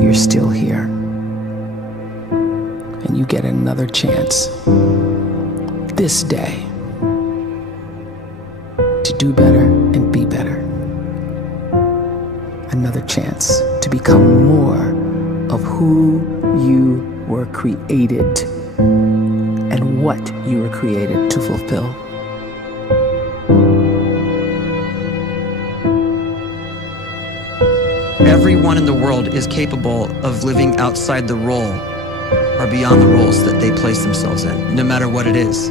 you're still here. And you get another chance this day to do better and be better. Another chance to become more of who you were created and what you were created to fulfill. Everyone in the world is capable of living outside the role or beyond the roles that they place themselves in, no matter what it is.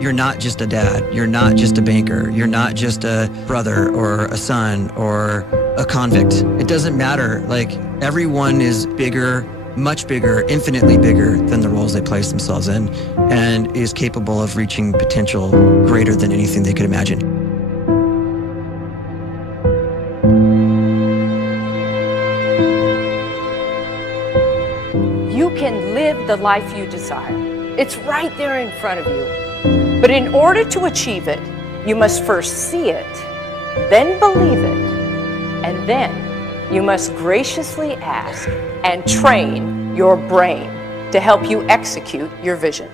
You're not just a dad, you're not just a banker, you're not just a brother or a son or a convict. It doesn't matter. Like, everyone is bigger, much bigger, infinitely bigger than the roles they place themselves in, and is capable of reaching potential greater than anything they could imagine. You can live the life you desire. It's right there in front of you. But in order to achieve it, you must first see it, then believe it, and then you must graciously ask and train your brain to help you execute your vision.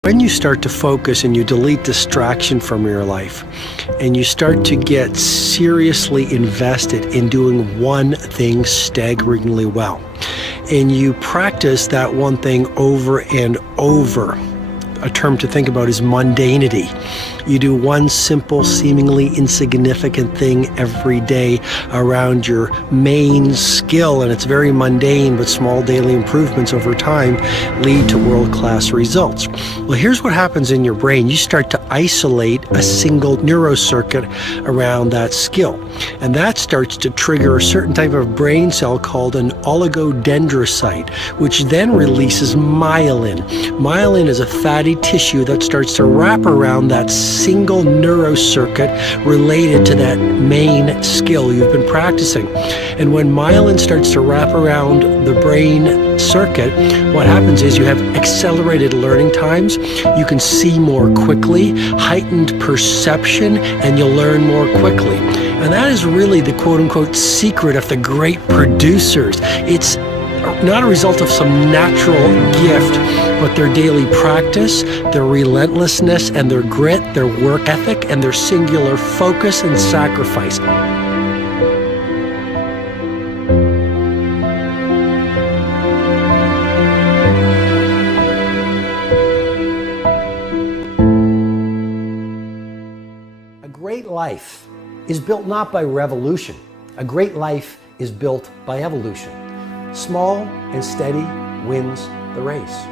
When you start to focus and you delete distraction from your life, and you start to get seriously invested in doing one thing staggeringly well, and you practice that one thing over and over, a term to think about is mundanity. You do one simple, seemingly insignificant thing every day around your main skill, and it's very mundane, but small daily improvements over time lead to world-class results. Well, here's what happens in your brain. You start to isolate a single neurocircuit around that skill, and that starts to trigger a certain type of brain cell called an oligodendrocyte, which then releases myelin. Myelin is a fatty tissue that starts to wrap around that single neurocircuit related to that main skill you've been practicing. And when myelin starts to wrap around the brain circuit, what happens is you have accelerated learning times, you can see more quickly, heightened perception, and you'll learn more quickly. And that is really the quote-unquote secret of the great producers. It's not a result of some natural gift, but their daily practice, their relentlessness and their grit, their work ethic, and their singular focus and sacrifice. A great life is built not by revolution. A great life is built by evolution. Small and steady wins the race.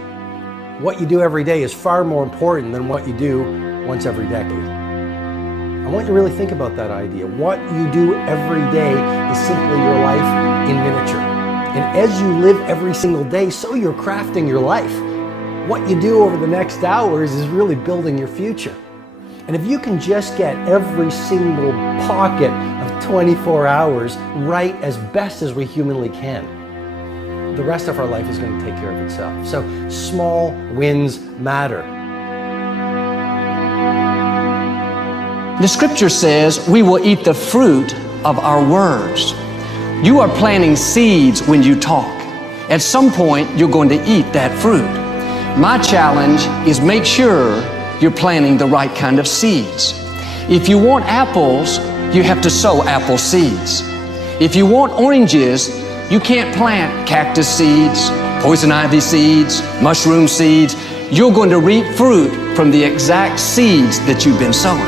What you do every day is far more important than what you do once every decade. I want you to really think about that idea. What you do every day is simply your life in miniature. And as you live every single day, so you're crafting your life. What you do over the next hours is really building your future. And if you can just get every single pocket of 24 hours right as best as we humanly can, the rest of our life is going to take care of itself. So small wins matter. The scripture says we will eat the fruit of our words. You are planting seeds when you talk. At some point, you're going to eat that fruit. My challenge is make sure you're planting the right kind of seeds. If you want apples, you have to sow apple seeds. If you want oranges, you can't plant cactus seeds, poison ivy seeds, mushroom seeds. You're going to reap fruit from the exact seeds that you've been sowing.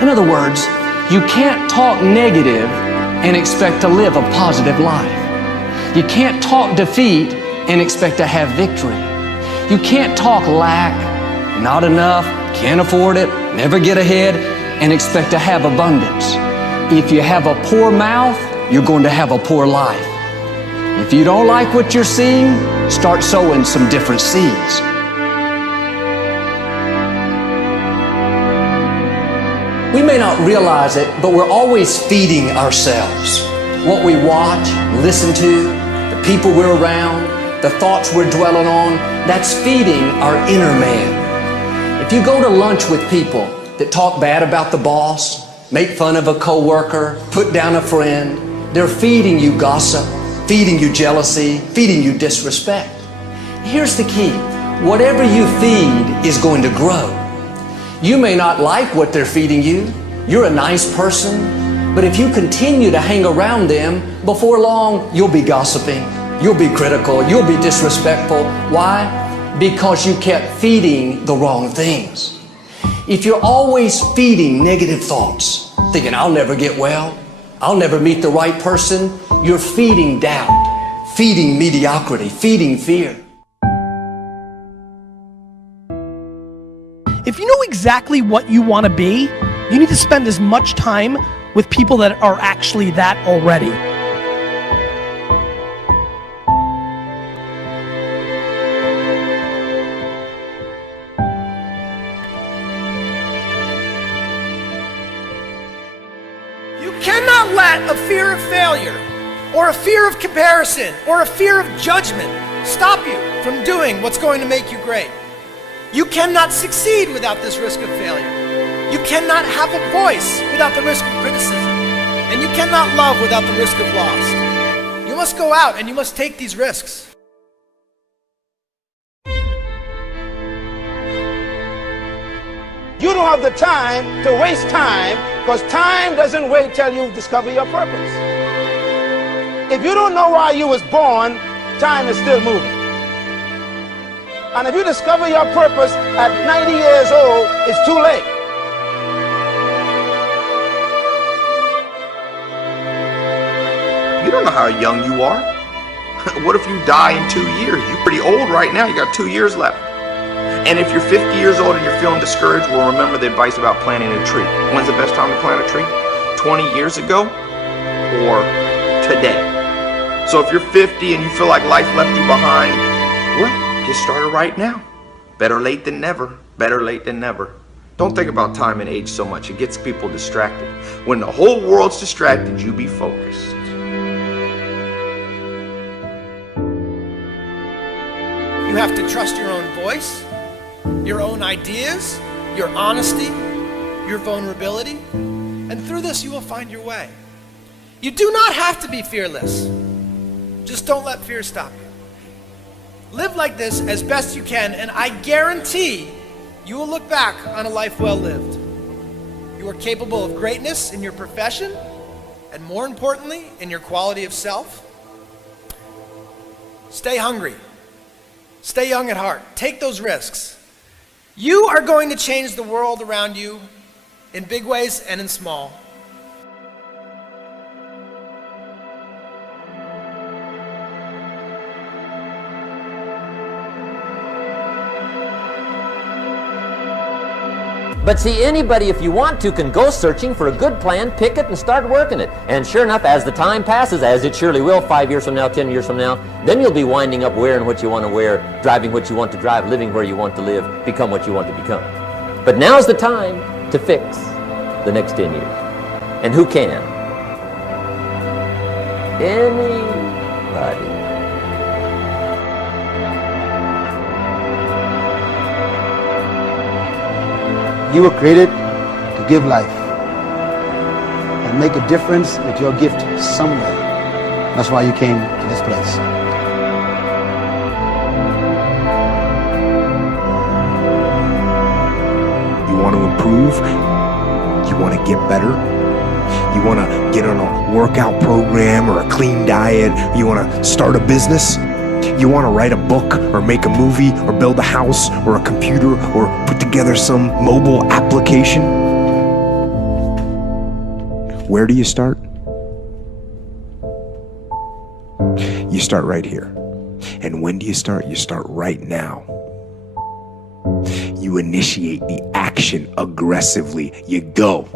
In other words, you can't talk negative and expect to live a positive life. You can't talk defeat and expect to have victory. You can't talk lack, not enough, can't afford it, never get ahead, and expect to have abundance. If you have a poor mouth, you're going to have a poor life. If you don't like what you're seeing, start sowing some different seeds. We may not realize it, but we're always feeding ourselves. What we watch, listen to, the people we're around, the thoughts we're dwelling on, that's feeding our inner man. If you go to lunch with people that talk bad about the boss, make fun of a coworker, put down a friend. They're feeding you gossip, feeding you jealousy, feeding you disrespect. Here's the key. Whatever you feed is going to grow. You may not like what they're feeding you. You're a nice person, but if you continue to hang around them, before long, you'll be gossiping, you'll be critical, you'll be disrespectful. Why? Because you kept feeding the wrong things. If you're always feeding negative thoughts, thinking, I'll never get well, I'll never meet the right person, you're feeding doubt, feeding mediocrity, feeding fear. If you know exactly what you want to be, you need to spend as much time with people that are actually that already. You cannot let a fear of failure, or a fear of comparison, or a fear of judgment stop you from doing what's going to make you great. You cannot succeed without this risk of failure. You cannot have a voice without the risk of criticism. And you cannot love without the risk of loss. You must go out and you must take these risks. You don't have the time to waste time, because time doesn't wait till you discover your purpose. If you don't know why you was born, time is still moving. And if you discover your purpose at 90 years old, it's too late. You don't know how young you are. What if you die in 2 years? You're pretty old right now. You got 2 years left. And if you're 50 years old and you're feeling discouraged, well, remember the advice about planting a tree. When's the best time to plant a tree? 20 years ago or today? So if you're 50 and you feel like life left you behind, well, get started right now. Better late than never. Better late than never. Don't think about time and age so much. It gets people distracted. When the whole world's distracted, you be focused. You have to trust your own voice, your own ideas, your honesty, your vulnerability, and through this you will find your way. You do not have to be fearless. Just don't let fear stop you. Live like this as best you can, and I guarantee you will look back on a life well lived. You are capable of greatness in your profession, and more importantly, in your quality of self. Stay hungry. Stay young at heart. Take those risks. You are going to change the world around you in big ways and in small. But see, anybody, if you want to, can go searching for a good plan, pick it, and start working it. And sure enough, as the time passes, as it surely will 5 years from now, 10 years from now, then you'll be winding up wearing what you want to wear, driving what you want to drive, living where you want to live, become what you want to become. But now's the time to fix the next 10 years. And who can? Anybody. You were created to give life and make a difference with your gift somewhere. That's why you came to this place. You want to improve? You want to get better? You want to get on a workout program or a clean diet? You want to start a business? You want to write a book or make a movie or build a house or a computer or put together some mobile application? Where do you start? You start right here. And when do you start? You start right now. You initiate the action aggressively. You go.